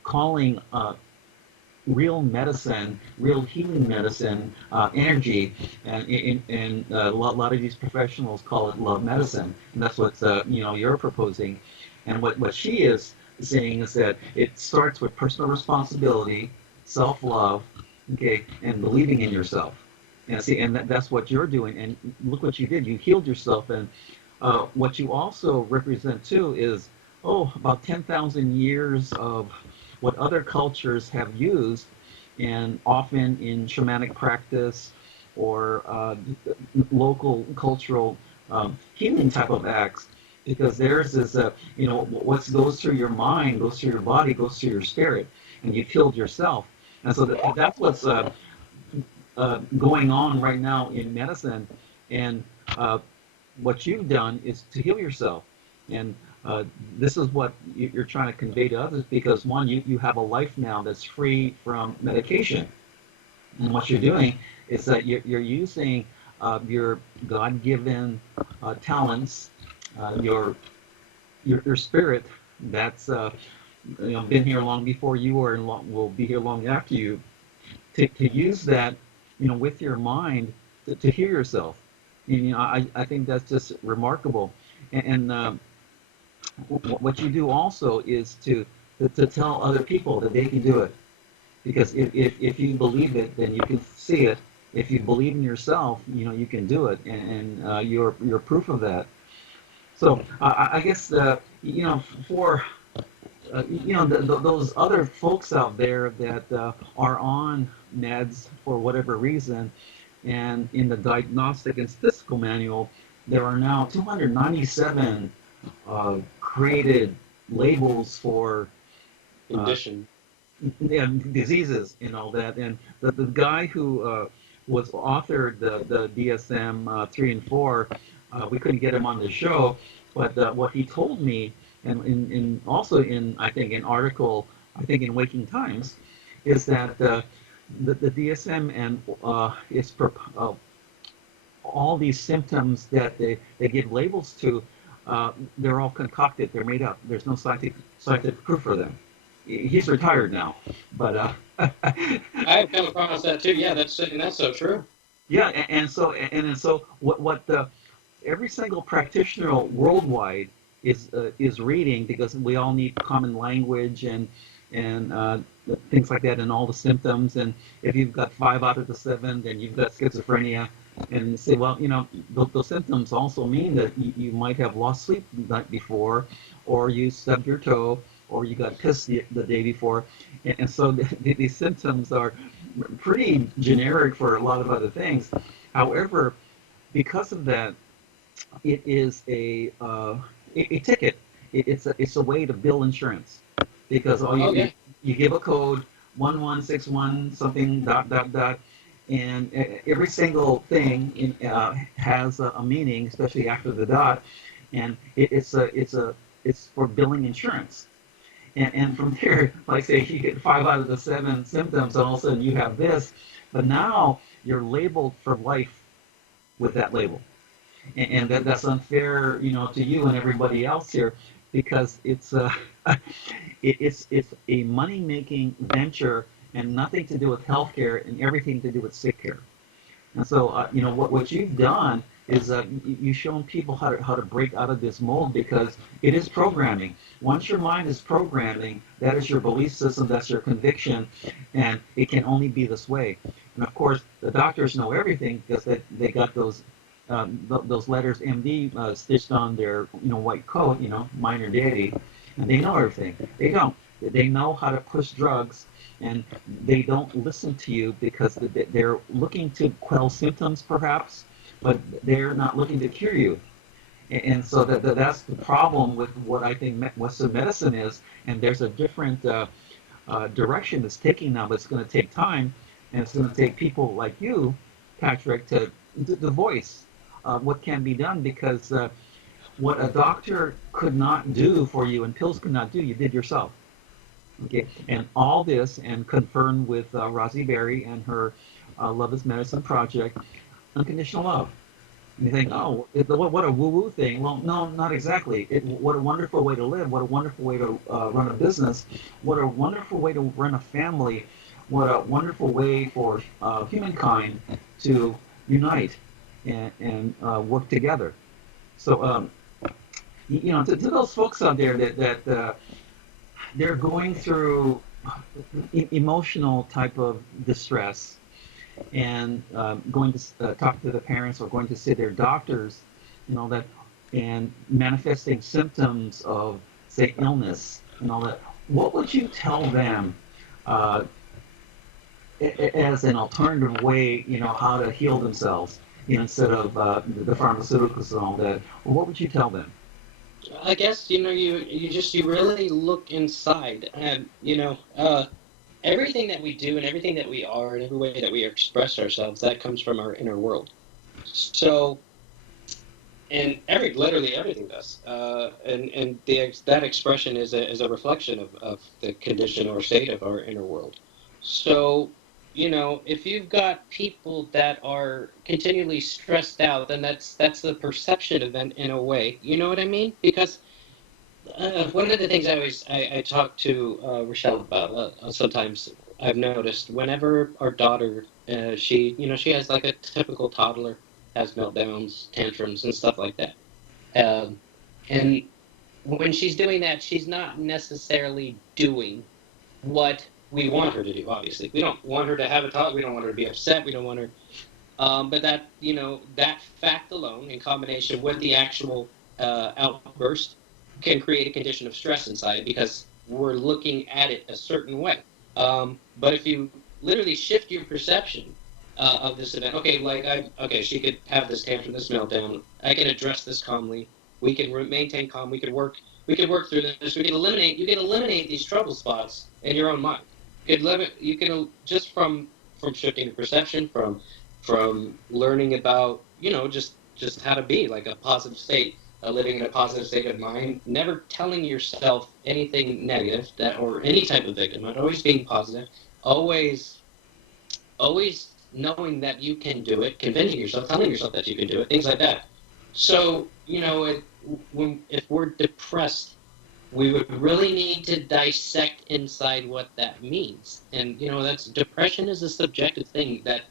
calling real medicine, real healing medicine, energy, and a lot of these professionals call it love medicine, and that's what you're proposing. And what she is saying is that it starts with personal responsibility, self-love, okay, and believing in yourself. And that's what you're doing. And look what you did. You healed yourself. And what you also represent too is about 10,000 years of what other cultures have used, and often in shamanic practice or local cultural healing type of acts, because theirs is what goes through your mind, goes through your body, goes through your spirit, and you've healed yourself. And so that's what's going on right now in medicine, and what you've done is to heal yourself. And this is what you're trying to convey to others, because one, you have a life now that's free from medication, and what you're doing is that you're using your God-given talents, your spirit that's been here long before you or will be here long after you, to use that, with your mind to hear yourself. And, I think that's just remarkable. And what you do also is to tell other people that they can do it. Because if you believe it, then you can see it. If you believe in yourself, you can do it, and you're proof of that. So I guess for those other folks out there that are on meds for whatever reason, and in the diagnostic and statistical manual, there are now 297 created labels for Condition. yeah, diseases and all that. And the guy who was authored the DSM 3 and 4, we couldn't get him on the show, but what he told me, and also in I think an article, I think in Waking Times, is that the DSM and all these symptoms that they give labels to, they're all concocted, they're made up. There's no scientific proof for them. He's retired now, but I've come across that too. Yeah, that's so true. yeah, and so what every single practitioner worldwide is reading, because we all need common language and things like that, and all the symptoms. And if you've got 5 out of the 7, then you've got schizophrenia. And say, well, those symptoms also mean that you might have lost sleep the night before, or you stubbed your toe, or you got pissed the day before. And so these symptoms are pretty generic for a lot of other things. However, because of that, it is a ticket. It's a way to bill insurance, because you give a code 1161 something dot dot dot, and every single thing has a meaning, especially after the dot, and it's for billing insurance. And from there, like say, you get 5 out of the 7 symptoms, and all of a sudden you have this, but now you're labeled for life with that label. And that's unfair, to you and everybody else here, because it's it's a money-making venture, and nothing to do with healthcare, and everything to do with sick care. And so, what you've done is you've shown people how to break out of this mold, because it is programming. Once your mind is programming, that is your belief system, that's your conviction, and it can only be this way. And of course, the doctors know everything, because they got those letters MD stitched on their white coat, minor deity, and they know everything. They don't. They know how to push drugs, and they don't listen to you, because they're looking to quell symptoms perhaps, but they're not looking to cure you. And so that's the problem with what I think Western medicine is. And there's a different direction it's taking now, but it's going to take time, and it's going to take people like you, Patrick, to the voice what can be done, because what a doctor could not do for you and pills could not do, you did yourself. Okay, and all this, and confirmed with Rosie Berry and her Love is Medicine project, unconditional love. And you think, oh, what a woo-woo thing. Well, no, not exactly. What a wonderful way to live. What a wonderful way to run a business. What a wonderful way to run a family. What a wonderful way for humankind to unite and work together. So, to those folks out there that they're going through emotional type of distress, and going to talk to the parents, or going to see their doctors, that, and manifesting symptoms of, say, illness and all that, what would you tell them as an alternative way, how to heal themselves, instead of the pharmaceuticals and all that? What would you tell them? I guess you really look inside, and everything that we do and everything that we are and every way that we express ourselves, that comes from our inner world. So, and literally everything does, and that expression is a reflection of the condition or state of our inner world. So, if you've got people that are continually stressed out, then that's the perception event in a way. You know what I mean? Because One of the things I talk to Rochelle about sometimes I've noticed whenever our daughter she has like a typical toddler, has meltdowns, tantrums, and stuff like that. Um, and when she's doing that, she's not necessarily doing what we want her to do. Obviously, we don't want her to have a talk. We don't want her to be upset. We don't want her. But that that fact alone, in combination with the actual outburst, can create a condition of stress inside because we're looking at it a certain way. But if you literally shift your perception of this event, okay, she could have this tantrum, this meltdown. I can address this calmly. We can maintain calm. We can work. We can work through this. We can eliminate. You can eliminate these trouble spots in your own mind. You can just from shifting the perception, from learning about just how to be like a positive state, living in a positive state of mind, never telling yourself anything negative that or any type of victim, but always being positive, always knowing that you can do it, convincing yourself, telling yourself that you can do it, things like that. So if we're depressed, we would really need to dissect inside what that means. And that's depression is a subjective thing that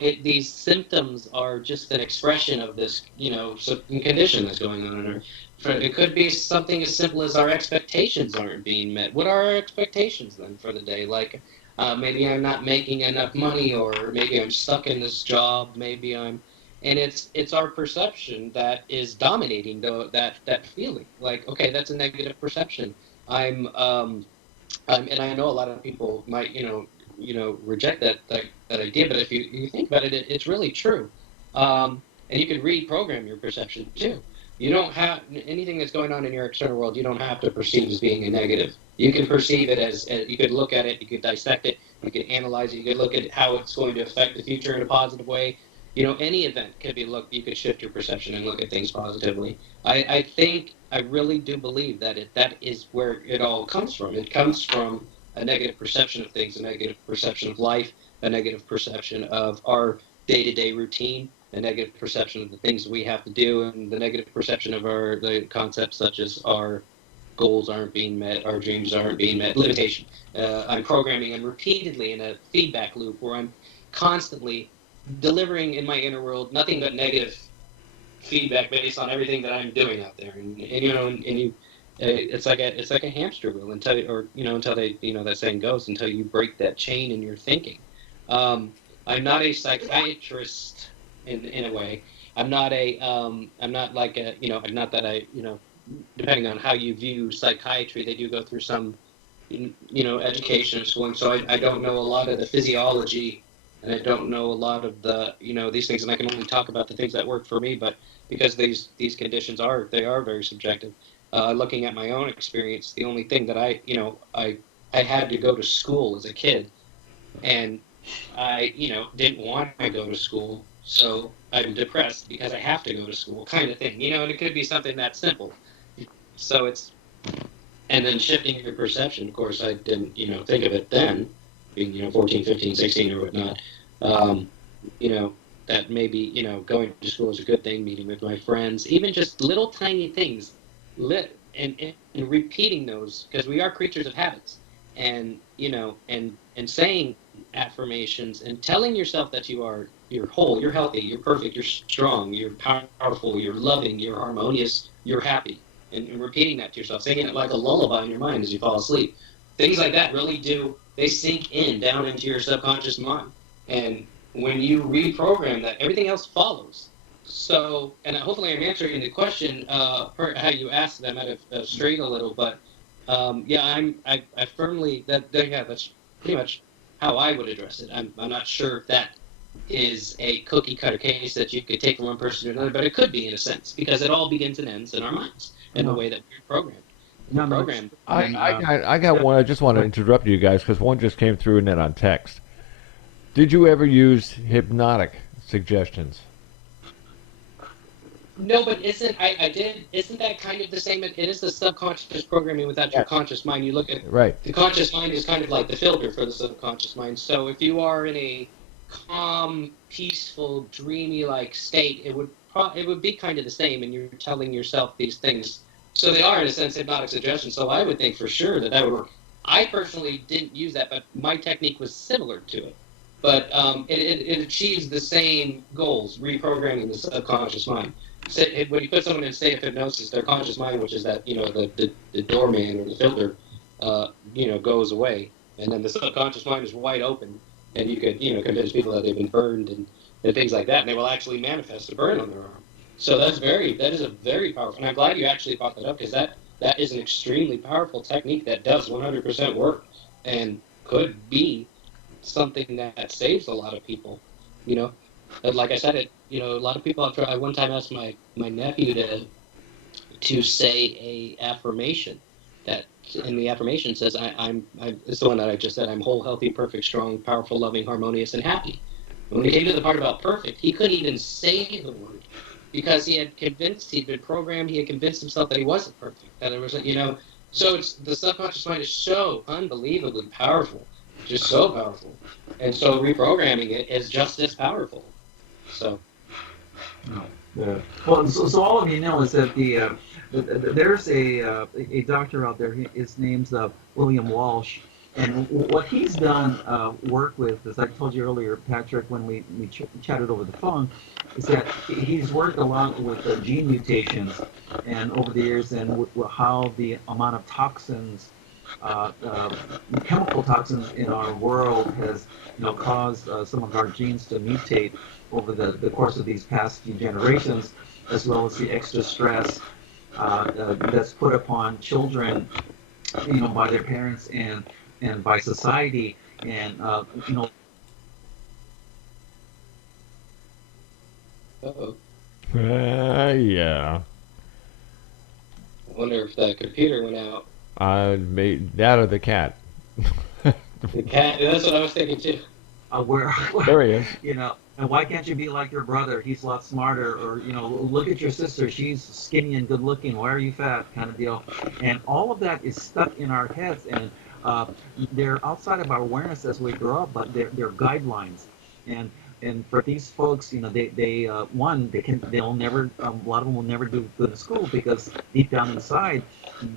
these symptoms are just an expression of this condition that's going on in her. It could be something as simple as our expectations aren't being met. What are our expectations then for the day? Like maybe I'm not making enough money, or maybe I'm stuck in this job, and it's our perception that is dominating that feeling. Like, okay, that's a negative perception. And I know a lot of people might reject that idea, but if you think about it, it's really true. And you can reprogram your perception too. You don't have anything that's going on in your external world. You don't have to perceive as being a negative. You can perceive it as you could look at it, you could dissect it, you could analyze it, you could look at how it's going to affect the future in a positive way. Any event could be looked. You could shift your perception and look at things positively. I really do believe that is where it all comes from. It comes from a negative perception of things, a negative perception of life, a negative perception of our day-to-day routine, a negative perception of the things we have to do, and the negative perception of the concepts such as our goals aren't being met, our dreams aren't being met, limitation. I'm programming and repeatedly in a feedback loop where I'm constantly delivering in my inner world nothing but negative feedback based on everything that I'm doing out there, it's like a hamster wheel until they that saying goes, until you break that chain in your thinking. I'm not a psychiatrist in a way. I'm not like a not that I depending on how you view psychiatry, they do go through some education or schooling. So I don't know a lot of the physiology, and I don't know a lot of the these things, and I can only talk about the things that work for me. But because these conditions are very subjective. Looking at my own experience, the only thing that I had to go to school as a kid, and I didn't want to go to school, so I'm depressed because I have to go to school, kind of thing. And it could be something that simple. So and then shifting your perception. Of course, I didn't think of it then, being 14, 15, 16 or whatnot. That maybe going to school is a good thing, meeting with my friends, even just little tiny things, and repeating those, because we are creatures of habits, and saying affirmations and telling yourself that you're whole, you're healthy, you're perfect, you're strong, you're powerful, you're loving, you're harmonious, you're happy, and repeating that to yourself, singing it like a lullaby in your mind as you fall asleep. Things like that really they sink down into your subconscious mind, and when you reprogram that, everything else follows. So, and hopefully I'm answering the question how you asked them at a straight a little, but I firmly that's pretty much how I would address it. I'm not sure if that is a cookie cutter case that you could take from one person to another, but it could be in a sense, because it all begins and ends in our minds and the way that we're programmed. I got one. I just want to interrupt you guys because one just came through and then on text. Did you ever use hypnotic suggestions? No, but isn't that kind of the same? It is the subconscious programming without your conscious mind. You look at the conscious mind is kind of like the filter for the subconscious mind. So if you are in a calm, peaceful, dreamy-like state, it would be kind of the same, and you're telling yourself these things So they are, in a sense, hypnotic suggestions. So I would think for sure that would work. I personally didn't use that, but my technique was similar to it. But it achieves the same goals, reprogramming the subconscious mind. So when you put someone in a state of hypnosis, their conscious mind, which is that, the doorman or the filter, goes away. And then the subconscious mind is wide open. And you could, convince people that they've been burned and things like that. And they will actually manifest a burn on their arm. So that is a very powerful, and I'm glad you actually brought that up, because that is an extremely powerful technique that does 100% work and could be something that saves a lot of people, But like I said, a lot of people I one time asked my nephew to say a affirmation that, and the affirmation says, it's the one that I just said, I'm whole, healthy, perfect, strong, powerful, loving, harmonious, and happy. When we came to the part about perfect, he couldn't even say the word, because he'd been programmed, he had convinced himself that he wasn't perfect, that it was, so the subconscious mind is so unbelievably powerful, just so powerful. And so reprogramming it is just as powerful. So. Yeah. Well, so all of you know is that there's a doctor out there. His name's William Walsh, and what he's done work with, as I told you earlier, Patrick, when we chatted over the phone, is that he's worked a lot with gene mutations, and over the years, and how the amount of toxins, chemical toxins in our world has caused some of our genes to mutate over the course of these past few generations, as well as the extra stress that's put upon children, by their parents and by society, and Uh-oh. Yeah. I wonder if the computer went out. That or the cat. The cat, that's what I was thinking too. Where There he is. And why can't you be like your brother? He's a lot smarter. Or, look at your sister. She's skinny and good looking. Why are you fat? Kind of deal. And all of that is stuck in our heads. And they're outside of our awareness as we grow up, but they're guidelines. And for these folks, they'll never, a lot of them will never do good in school, because deep down inside,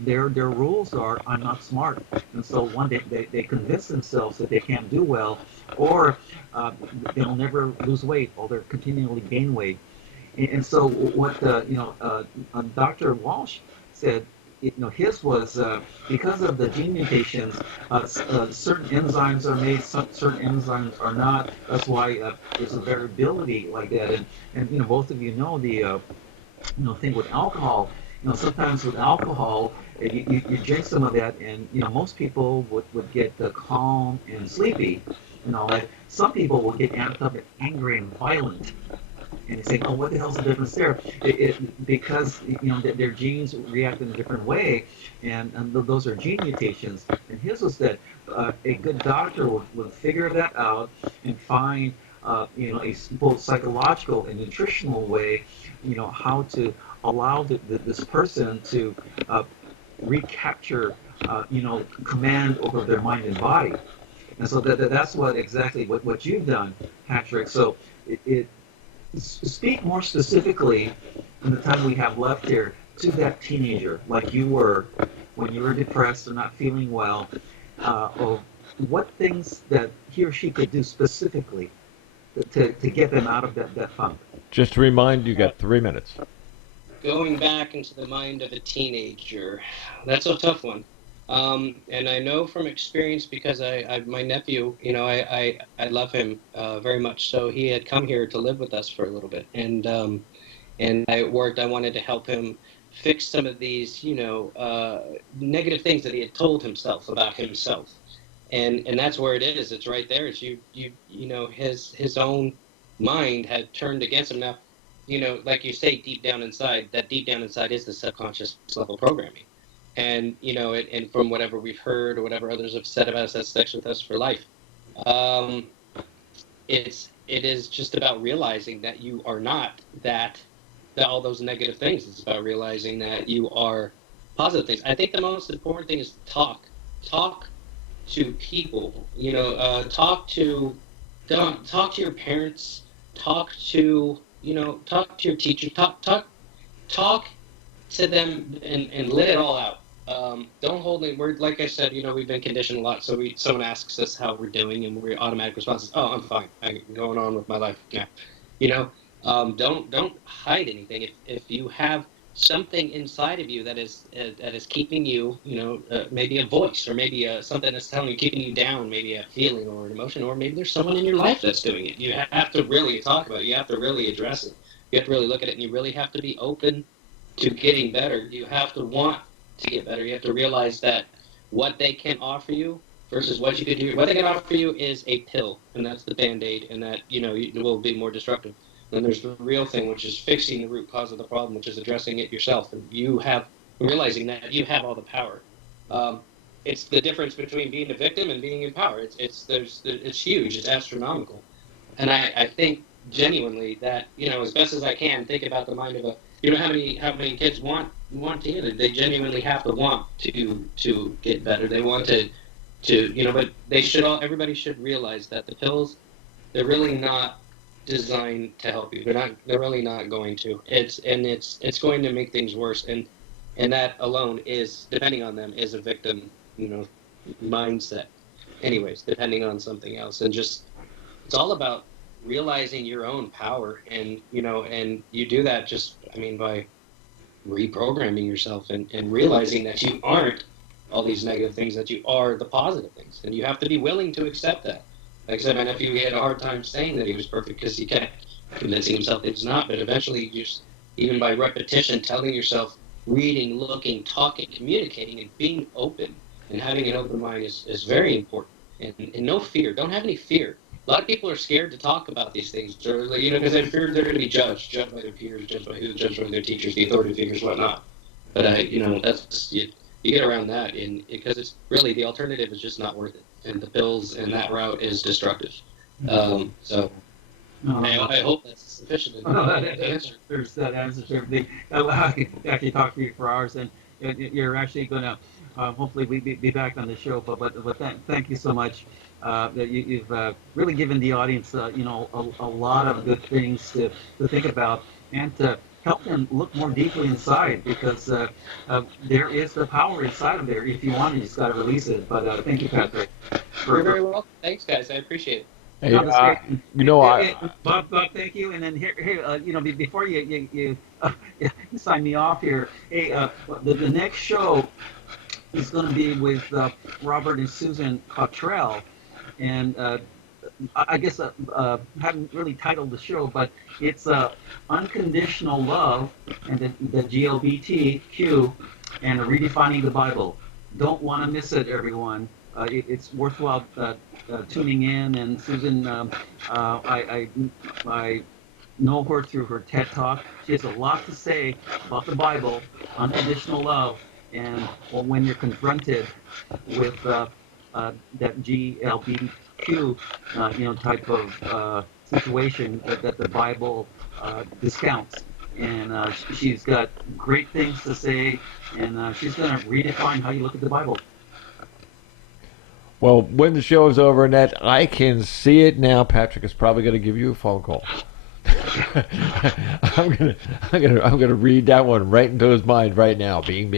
their rules are, I'm not smart. And so one day they convince themselves that they can't do well, or they'll never lose weight, or they'll continually gain weight. And so what Dr. Walsh said, his was because of the gene mutations, certain enzymes are made, certain enzymes are not. That's why there's a variability like that. And both of you know the thing with alcohol. Sometimes with alcohol, you drink some of that, and most people would get calm and sleepy. Like some people will get amped up and angry and violent. And you say, oh, what the hell's the difference there? Because their genes react in a different way, and those are gene mutations. And his was that a good doctor would figure that out and find a both psychological and nutritional way, how to allow this person to recapture, command over their mind and body. And so that's exactly what you've done, Patrick. So it speak more specifically in the time we have left here to that teenager, like you were when you were depressed or not feeling well, or what things that he or she could do specifically to get them out of that funk. Just to remind you, got 3 minutes. Going back into the mind of a teenager, that's a tough one. And I know from experience, because my nephew, I love him very much. So he had come here to live with us for a little bit, and I wanted to help him fix some of these, negative things that he had told himself about himself, and that's where it is. It's right there. It's his own mind had turned against him. Now, like you say, deep down inside is the subconscious level programming. And and from whatever we've heard or whatever others have said about us, that sticks with us for life. It is just about realizing that you are not that all those negative things. It's about realizing that you are positive things. I think the most important thing is talk to people. Talk to your parents. Talk to your teacher. Talk to them and let it all out. Don't hold it. We're, like I said, we've been conditioned a lot. So someone asks us how we're doing, and our automatic response is, "Oh, I'm fine. I'm going on with my life." Yeah, don't hide anything. If you have something inside of you that is keeping you, maybe a voice, or maybe something that's telling you, keeping you down, maybe a feeling or an emotion, or maybe there's someone in your life that's doing it. You have to really talk about it. You have to really address it. You have to really look at it, and you really have to be open to getting better. You have to want to get better. You have to realize that what they can offer you versus what you could do. What they can offer you is a pill, and that's the Band-Aid, and that it will be more destructive. Then there's the real thing, which is fixing the root cause of the problem, which is addressing it yourself, and realizing that you have all the power. It's the difference between being a victim and being in power. It's huge. It's astronomical, and I think genuinely that as best as I can, think about the mind of a how many kids want to hear that they genuinely have to want to get better. They want to but everybody should realize that the pills, they're really not designed to help you. They're really not going to. It's going to make things worse, and that alone is, depending on them, is a victim mindset. Anyways, depending on something else, and just it's all about realizing your own power, and you do that just by reprogramming yourself and realizing that you aren't all these negative things, that you are the positive things, and you have to be willing to accept that. Like I said, my nephew, he had a hard time saying that he was perfect because he kept convincing himself that he's not, but eventually even by repetition, telling yourself, reading, looking, talking, communicating, and being open and having an open mind is very important. And no fear. Don't have any fear. A lot of people are scared to talk about these things, because they're feared they're going to be judged by their peers, judged by their teachers, the authority figures, whatnot. But that's you get around that, because it's really, the alternative is just not worth it, and the pills and that route is destructive. So I hope that's sufficient. That answers everything. I could actually talk to you for hours, and you're actually going to hopefully we be back on the show. But thank you so much. That you've really given the audience, a lot of good things to think about, and to help them look more deeply inside, because there is the power inside of there. If you want it, you just got to release it. But thank you, Patrick. You're very welcome. Thanks, guys. I appreciate it. Hey, Bob, thank you. And then here, before you sign me off here, hey, the next show is going to be with Robert and Susan Cottrell. And I guess haven't really titled the show, but it's Unconditional Love and the GLBTQ and Redefining the Bible. Don't want to miss it, everyone. It's worthwhile tuning in. And Susan, I know her through her TED Talk. She has a lot to say about the Bible, unconditional love, and when you're confronted with that GLBTQ, type of situation that the Bible discounts. And she's got great things to say, and she's going to redefine how you look at the Bible. well, when the show is over, Annette, I can see it now. Patrick is probably going to give you a phone call. I'm gonna read that one right into his mind right now. Being,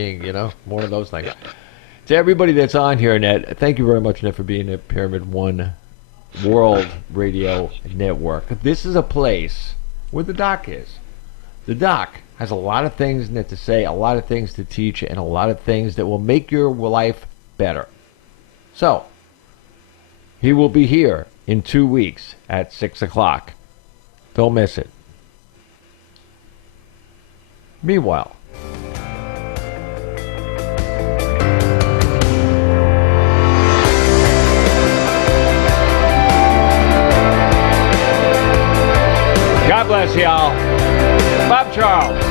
one of those things. To everybody that's on here, Annette, thank you very much, Annette, for being at Pyramid One World Radio Network. This is a place where the doc is. The doc has a lot of things, Annette, to say, a lot of things to teach, and a lot of things that will make your life better. So, he will be here in 2 weeks at 6 o'clock. Don't miss it. Meanwhile, God bless y'all. Bob Charles.